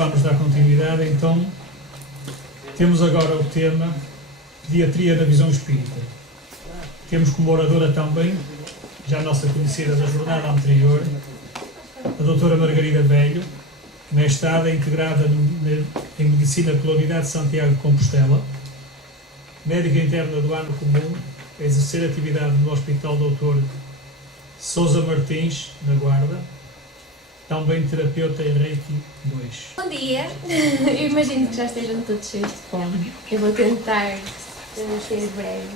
vamos dar continuidade, então temos agora o tema Pediatria na Visão Espírita. Temos como oradora também, já nossa conhecida da jornada anterior, a doutora Margarida Velho, mestrada integrada em Medicina pela Unidade de Santiago de Compostela, médica interna do ano comum, a exercer atividade no Hospital Dr. Sousa Martins, na Guarda, também terapeuta em Reiki 2. Bom dia, eu imagino que já estejam todos cheios de fome. Eu vou tentar ser breve.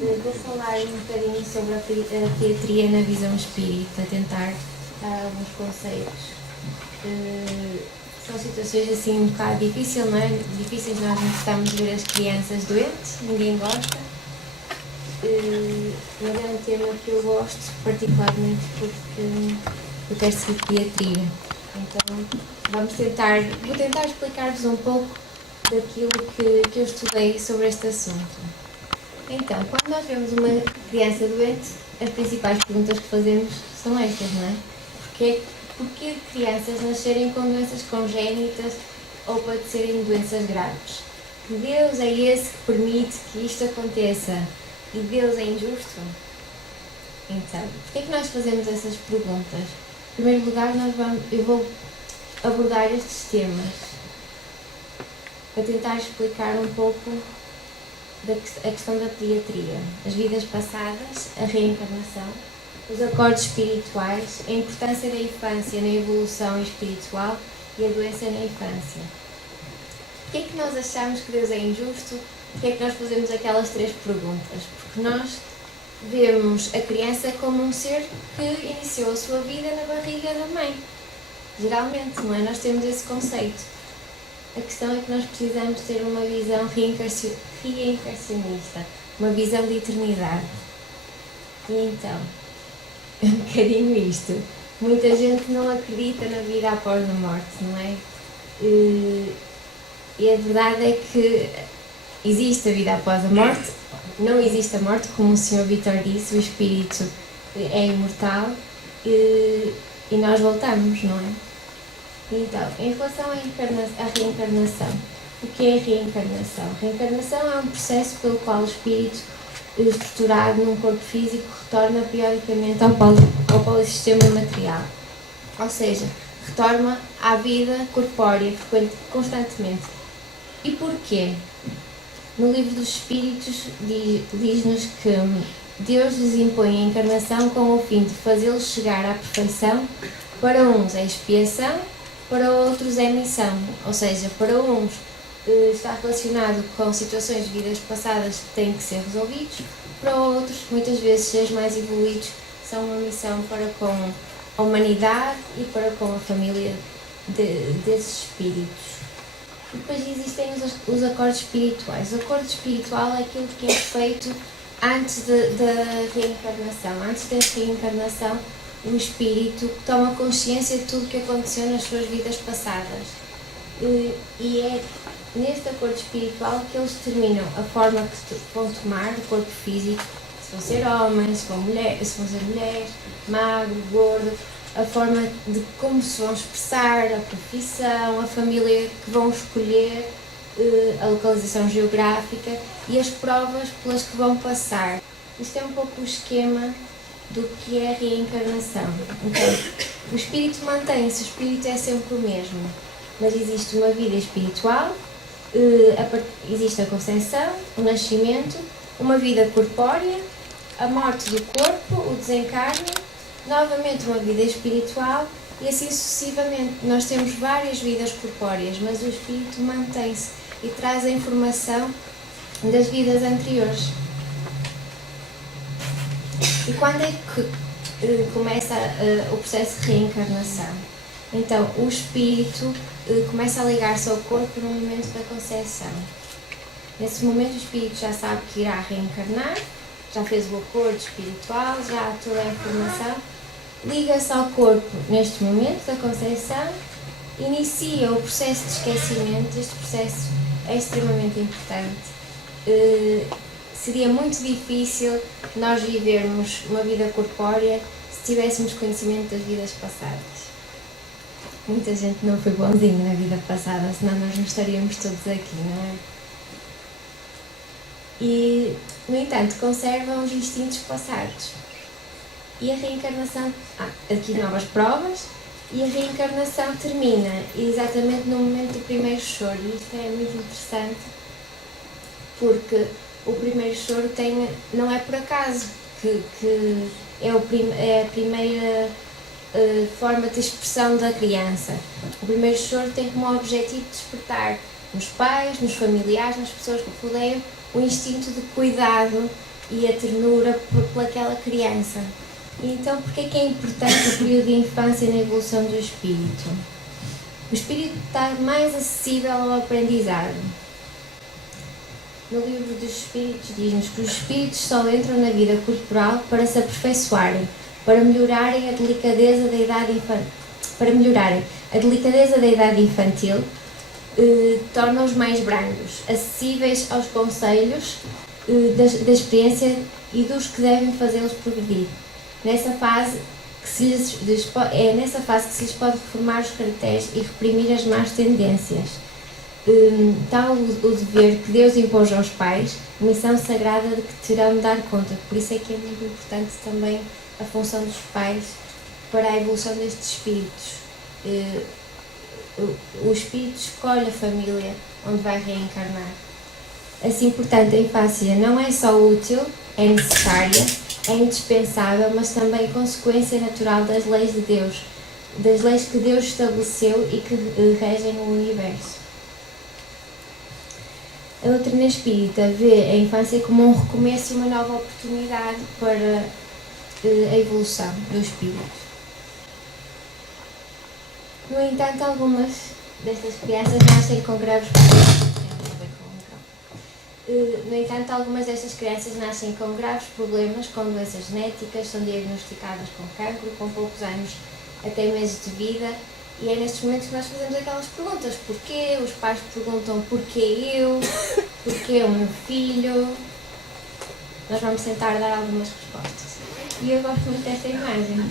Vou falar um bocadinho sobre a pediatria na visão espírita, tentar dar alguns conceitos. São situações assim um bocado difíceis, não é? Difíceis, nós não gostamos de ver as crianças doentes, ninguém gosta. Mas é um tema que eu gosto particularmente porque eu quero seguir pediatria. Então vou tentar explicar-vos um pouco daquilo que eu estudei sobre este assunto. Então, quando nós vemos uma criança doente, as principais perguntas que fazemos são estas, não é? Porquê crianças nascerem com doenças congénitas ou padecerem doenças graves? Que Deus é esse que permite que isto aconteça? E Deus é injusto? Então, porquê é que nós fazemos essas perguntas? Em primeiro lugar, eu vou abordar estes temas para tentar explicar um pouco a questão da pediatria, as vidas passadas, a reencarnação, os acordos espirituais, a importância da infância na evolução espiritual e a doença na infância. Porquê é que nós achamos que Deus é injusto? Porquê é que nós fazemos aquelas 3 perguntas? Porque nós vemos a criança como um ser que iniciou a sua vida na barriga da mãe. Geralmente, não é? Nós temos esse conceito. A questão é que nós precisamos ter uma visão reencarnacionista, uma visão de eternidade. E então, é um bocadinho isto. Muita gente não acredita na vida após a morte, não é? E a verdade é que existe a vida após a morte, não existe a morte, como o Sr. Vitor disse, o espírito é imortal e nós voltamos, não é? Então, em relação à reencarnação, o que é a reencarnação? A reencarnação é um processo pelo qual o espírito, estruturado num corpo físico, retorna periodicamente ao polissistema material. Ou seja, retorna à vida corpórea constantemente. E porquê? No livro dos Espíritos diz-nos que Deus lhes impõe a encarnação com o fim de fazê-los chegar à perfeição. Para uns é expiação, para outros é missão. Ou seja, para uns está relacionado com situações de vidas passadas que têm que ser resolvidos, para outros, muitas vezes seres mais evoluídos, são uma missão para com a humanidade e para com a família desses espíritos. E depois existem os acordos espirituais. O acordo espiritual é aquilo que é feito antes da reencarnação. Antes da reencarnação, o espírito toma consciência de tudo o que aconteceu nas suas vidas passadas. E é neste acordo espiritual que eles determinam a forma que vão tomar do corpo físico, se vão ser homens, se vão ser mulheres, magro, gordo, a forma de como se vão expressar, a profissão, a família que vão escolher, a localização geográfica e as provas pelas que vão passar. Isto é um pouco o esquema do que é a reencarnação. Então, o espírito mantém-se, o espírito é sempre o mesmo, mas existe uma vida espiritual, existe a concepção, o nascimento, uma vida corpórea, a morte do corpo, o desencarne, novamente uma vida espiritual e assim sucessivamente. Nós temos várias vidas corpóreas, mas o espírito mantém-se e traz a informação das vidas anteriores. E quando é que começa o processo de reencarnação? Então, o espírito começa a ligar-se ao corpo no momento da concepção. Nesse momento, o espírito já sabe que irá reencarnar, já fez o acordo espiritual, já há toda a informação, liga-se ao corpo neste momento da concepção, inicia o processo de esquecimento. Este processo é extremamente importante. Seria muito difícil nós vivermos uma vida corpórea se tivéssemos conhecimento das vidas passadas. muita gente não foi bonzinho na vida passada, senão nós não estaríamos todos aqui, não é? E, no entanto, conservam os instintos passados. E a reencarnação adquire novas provas e a reencarnação termina exatamente no momento do primeiro choro. E isto é muito interessante porque o primeiro choro não é por acaso, que é a primeira forma de expressão da criança. O primeiro choro tem como objetivo despertar nos pais, nos familiares, nas pessoas que o rodeiam, o instinto de cuidado e a ternura pelaquela criança. E então, porquê é que é importante o período de infância na evolução do espírito? O espírito está mais acessível ao aprendizado. No livro dos Espíritos diz-nos que os espíritos só entram na vida corporal para se aperfeiçoarem, para melhorarem a delicadeza da idade infantil, torna-os mais brandos, acessíveis aos conselhos da experiência e dos que devem fazê-los progredir. É nessa fase que se lhes pode reformar os caracteres e reprimir as más tendências. Tal o dever que Deus impôs aos pais, missão sagrada de que terão de dar conta. Por isso é que é muito importante também a função dos pais para a evolução destes espíritos. O espírito escolhe a família onde vai reencarnar. Assim, portanto, a infância não é só útil, é necessária, é indispensável, mas também consequência natural das leis de Deus, das leis que Deus estabeleceu e que regem o universo. A doutrina espírita vê a infância como um recomeço e uma nova oportunidade para a evolução do espírito. No entanto, algumas destas crianças nascem com graves problemas, com doenças genéticas, são diagnosticadas com cancro, com poucos anos até meses de vida. E é nestes momentos que nós fazemos aquelas perguntas. Porquê? Os pais perguntam porquê eu? Porquê o meu filho? Nós vamos tentar dar algumas respostas. E eu gosto muito desta imagem.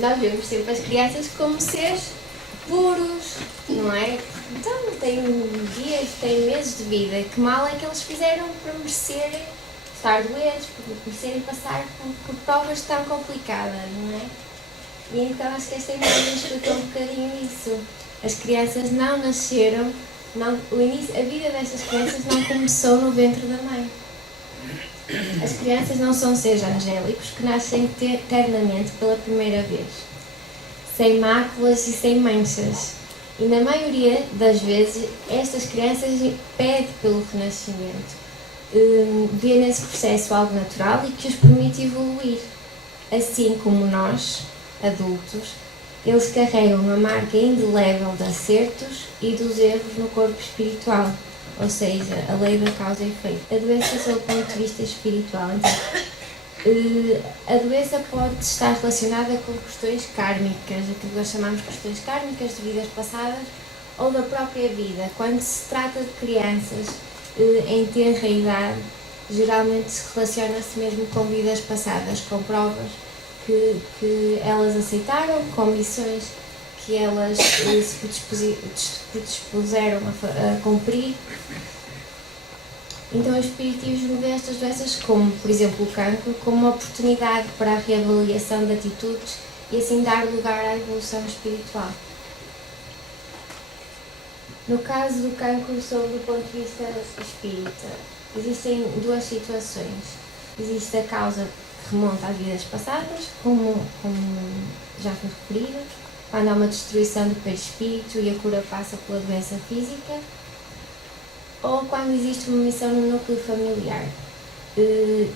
Nós vemos sempre as crianças como seres puros, não é? Então, têm dias, têm meses de vida. Que mal é que eles fizeram para merecerem estar doentes, para merecerem passar por provas tão complicadas, não é? E então acho que esta imagem explica um bocadinho isso. As crianças não nasceram, a vida destas crianças não começou no ventre da mãe. As crianças não são seres angélicos que nascem eternamente pela primeira vez, sem máculas e sem manchas. E na maioria das vezes, estas crianças pedem pelo renascimento. Vê nesse processo algo natural e que os permite evoluir. Assim como nós, adultos, eles carregam a marca indelével de acertos e dos erros no corpo espiritual, ou seja, a lei da causa e efeito. A doença, sob o ponto de vista espiritual, então, a doença pode estar relacionada com questões kármicas, aquilo que nós chamamos de questões kármicas de vidas passadas ou da própria vida. Quando se trata de crianças em tenra idade, geralmente se relaciona-se mesmo com vidas passadas, com provas que elas aceitaram, com missões que elas se predispuseram a cumprir. Então o espiritismo vê estas doenças como, por exemplo, o cancro, como uma oportunidade para a reavaliação de atitudes e assim dar lugar à evolução espiritual. No caso do cancro, sob o ponto de vista espírita, existem duas situações. Existe a causa que remonta às vidas passadas, como já foi referido, quando há uma destruição do perispírito e a cura passa pela doença física, ou quando existe uma missão no núcleo familiar.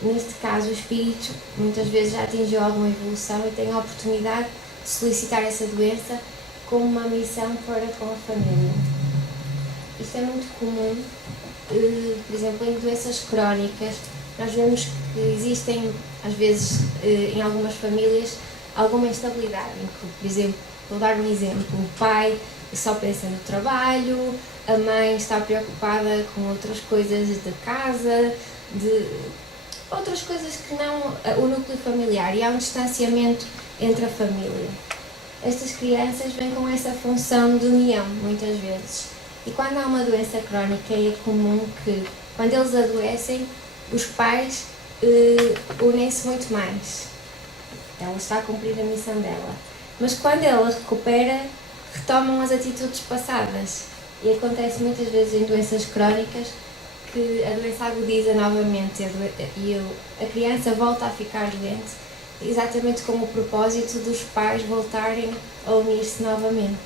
Neste caso, o espírito muitas vezes já atingiu alguma evolução e tem a oportunidade de solicitar essa doença como uma missão para com a família. Isto é muito comum, por exemplo, em doenças crónicas. Nós vemos que existem, às vezes, em algumas famílias, alguma instabilidade, em que, por exemplo, vou dar um exemplo, o pai só pensa no trabalho, a mãe está preocupada com outras coisas de casa, de outras coisas que não o núcleo familiar, e há um distanciamento entre a família. Estas crianças vêm com essa função de união, muitas vezes. E quando há uma doença crónica, é comum que, quando eles adoecem, os pais unem-se muito mais. Ela está a cumprir a missão dela. Mas quando ela recupera, retomam as atitudes passadas. E acontece muitas vezes em doenças crónicas que a doença agudiza novamente e a criança volta a ficar doente, exatamente com o propósito dos pais voltarem a unir-se novamente.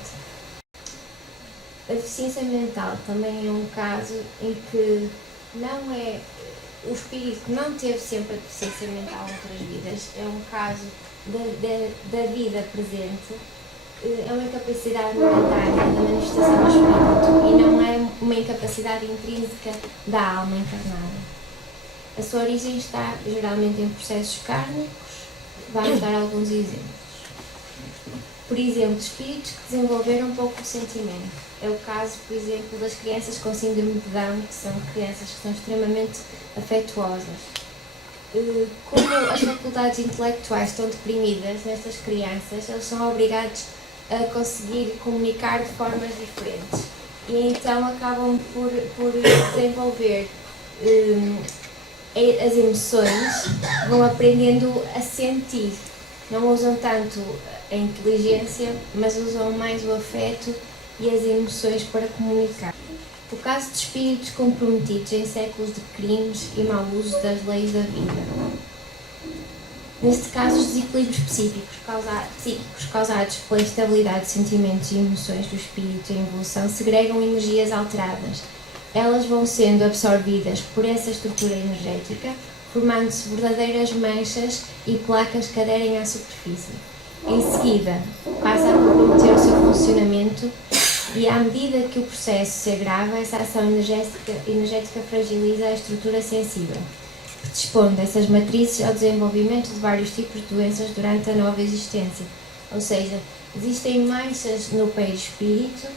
A deficiência mental também é um caso em que não é, o espírito não teve sempre a deficiência mental noutras vidas, é um caso da vida presente, é uma incapacidade momentária da manifestação do espírito e não é uma incapacidade intrínseca da alma encarnada. A sua origem está geralmente em processos kármicos. Vamos dar alguns exemplos. Por exemplo, espíritos que desenvolveram pouco sentimento. É o caso, por exemplo, das crianças com síndrome de Down, que são crianças que são extremamente afetuosas. Como as faculdades intelectuais estão deprimidas nestas crianças, eles são obrigados a conseguir comunicar de formas diferentes. E então acabam por desenvolver as emoções, vão aprendendo a sentir. Não usam tanto a inteligência, mas usam mais o afeto e as emoções para comunicar. O caso de espíritos comprometidos em séculos de crimes e mau uso das leis da vida. Neste caso, os desequilíbrios psíquicos causados pela instabilidade de sentimentos e emoções do espírito em evolução segregam energias alteradas. Elas vão sendo absorvidas por essa estrutura energética, formando-se verdadeiras manchas e placas que aderem à superfície. Em seguida, passa a comprometer o seu funcionamento e, à medida que o processo se agrava, essa ação energética fragiliza a estrutura sensível, que dispõe dessas matrizes ao desenvolvimento de vários tipos de doenças durante a nova existência. Ou seja, existem manchas no perispírito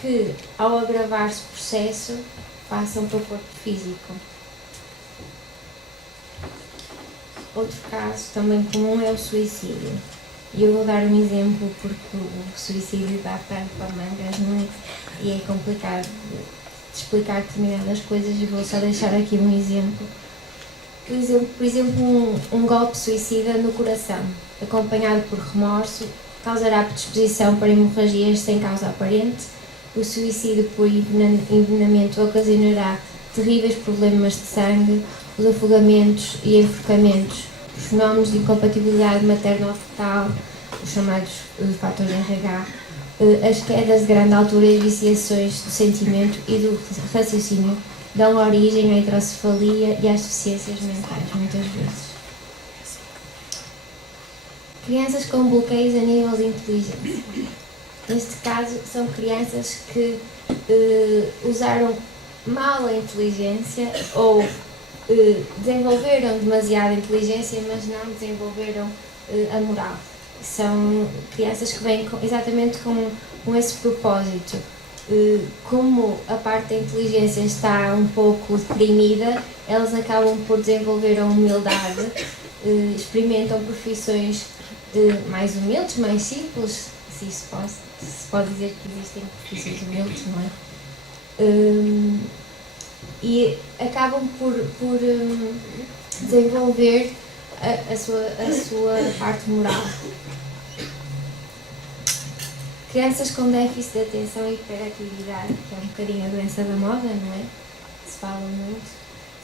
que, ao agravar-se o processo, passam para o corpo físico. Outro caso também comum é o suicídio. E eu vou dar um exemplo porque o suicídio dá pano para mangas, não é? E é complicado de explicar determinadas coisas e vou só deixar aqui um exemplo. Por exemplo, um golpe suicida no coração, acompanhado por remorso, causará predisposição para hemorragias sem causa aparente. O suicídio por envenenamento ocasionará terríveis problemas de sangue, os afogamentos e enforcamentos, os fenómenos de incompatibilidade materno-fetal, os chamados fatores RH, as quedas de grande altura e as viciações do sentimento e do raciocínio dão origem à hidrocefalia e às deficiências mentais, muitas vezes. Crianças com bloqueios a nível de inteligência. Neste caso, são crianças que usaram mal a inteligência ou desenvolveram demasiada inteligência, mas não desenvolveram a moral. São crianças que vêm exatamente com esse propósito. Como a parte da inteligência está um pouco deprimida, elas acabam por desenvolver a humildade, experimentam profissões mais humildes, mais simples, se pode dizer que existem profissões humildes, não é? E acabam por desenvolver a sua parte moral. Crianças com déficit de atenção e hiperatividade, que é um bocadinho a doença da moda, não é? Se fala muito.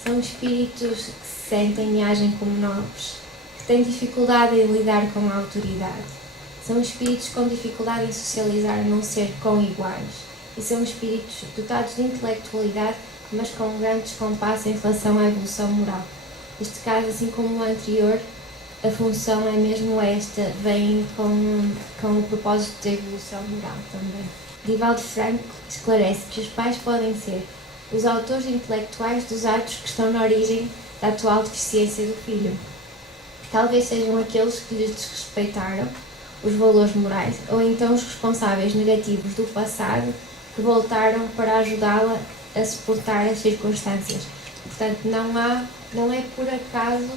São espíritos que se sentem e agem como nobres, que têm dificuldade em lidar com a autoridade. São espíritos com dificuldade em socializar, a não ser com iguais. E são espíritos dotados de intelectualidade, mas com um grande descompasso em relação à evolução moral. Neste caso, assim como o anterior, a função é mesmo esta, vem com o propósito da evolução moral também. Divaldo Franco esclarece que os pais podem ser os autores intelectuais dos atos que estão na origem da atual deficiência do filho. Talvez sejam aqueles que lhes desrespeitaram os valores morais, ou então os responsáveis negativos do passado que voltaram para ajudá-la a suportar as circunstâncias. Portanto, não é por acaso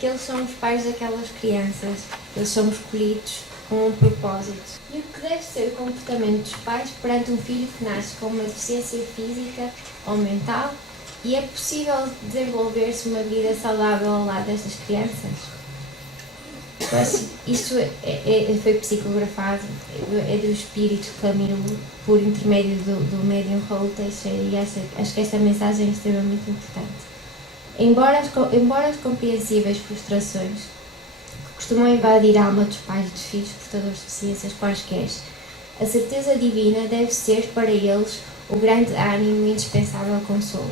que eles são os pais daquelas crianças. Eles são escolhidos com um propósito. E o que deve ser o comportamento dos pais perante um filho que nasce com uma deficiência física ou mental? E é possível desenvolver-se uma vida saudável ao lado destas crianças? Isto foi psicografado, é do espírito Camilo, por intermédio do médium Raul Teixeira, e acho que esta mensagem é extremamente importante. Embora as compreensíveis frustrações que costumam invadir a alma dos pais e dos filhos portadores de deficiências quaisquer, a certeza divina deve ser para eles o grande ânimo e indispensável consolo,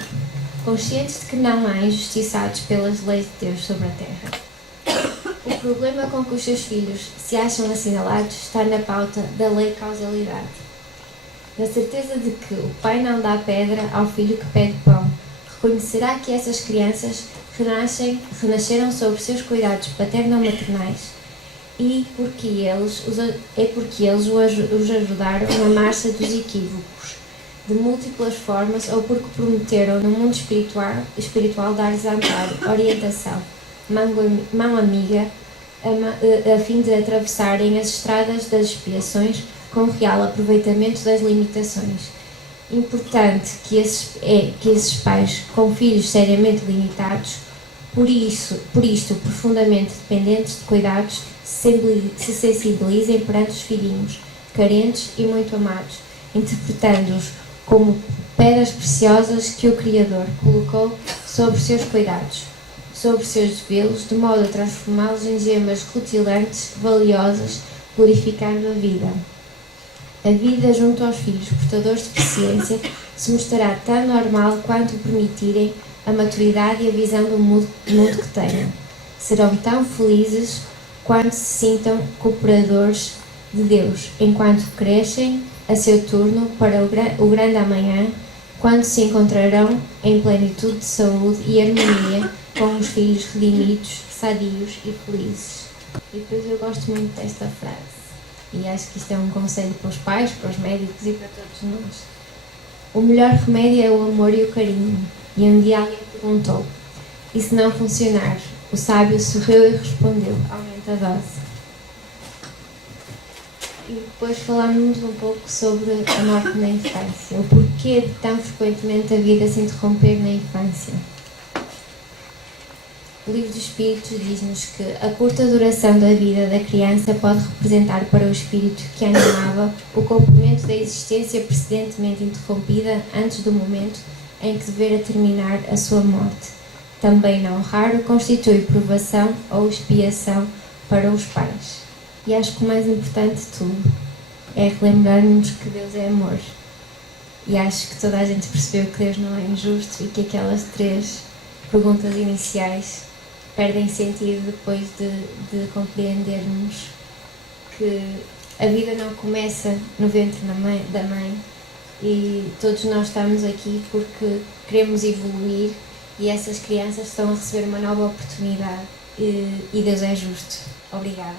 conscientes de que não há injustiçados pelas leis de Deus sobre a terra. O problema com que os seus filhos se acham assinalados está na pauta da lei-causalidade, na certeza de que o pai não dá pedra ao filho que pede pão. Reconhecerá que essas crianças renasceram sob seus cuidados paterno-maternais e porque eles os ajudaram na marcha dos equívocos, de múltiplas formas, ou porque prometeram no mundo espiritual dar-lhes amparo, orientação, mão amiga, a fim de atravessarem as estradas das expiações com real aproveitamento das limitações. Importante que esses pais, com filhos seriamente limitados, por isto profundamente dependentes de cuidados, se sensibilizem perante os filhinhos, carentes e muito amados, interpretando-os como pedras preciosas que o Criador colocou sobre seus cuidados, sobre seus desvelos, de modo a transformá-los em gemas rutilantes, valiosas, glorificando a vida. A vida junto aos filhos portadores de deficiência se mostrará tão normal quanto o permitirem a maturidade e a visão do mundo que tenham. Serão tão felizes quanto se sintam cooperadores de Deus, enquanto crescem a seu turno para o grande amanhã, quando se encontrarão em plenitude de saúde e harmonia com os filhos redimidos, sadios e felizes. E depois eu gosto muito desta frase. E acho que isto é um conselho para os pais, para os médicos e para todos nós. O melhor remédio é o amor e o carinho. E um dia alguém perguntou: e se não funcionar? O sábio sorriu e respondeu: aumenta a dose. E depois falámos um pouco sobre a morte na infância. O porquê de tão frequentemente a vida se interromper na infância. O Livro dos Espíritos diz-nos que a curta duração da vida da criança pode representar para o espírito que a animava o complemento da existência precedentemente interrompida antes do momento em que devera terminar a sua morte. Também não raro constitui provação ou expiação para os pais. E acho que o mais importante de tudo é relembrar-nos que Deus é amor. E acho que toda a gente percebeu que Deus não é injusto e que aquelas 3 perguntas iniciais perdem sentido depois de compreendermos que a vida não começa no ventre da mãe e todos nós estamos aqui porque queremos evoluir e essas crianças estão a receber uma nova oportunidade e Deus é justo. Obrigada.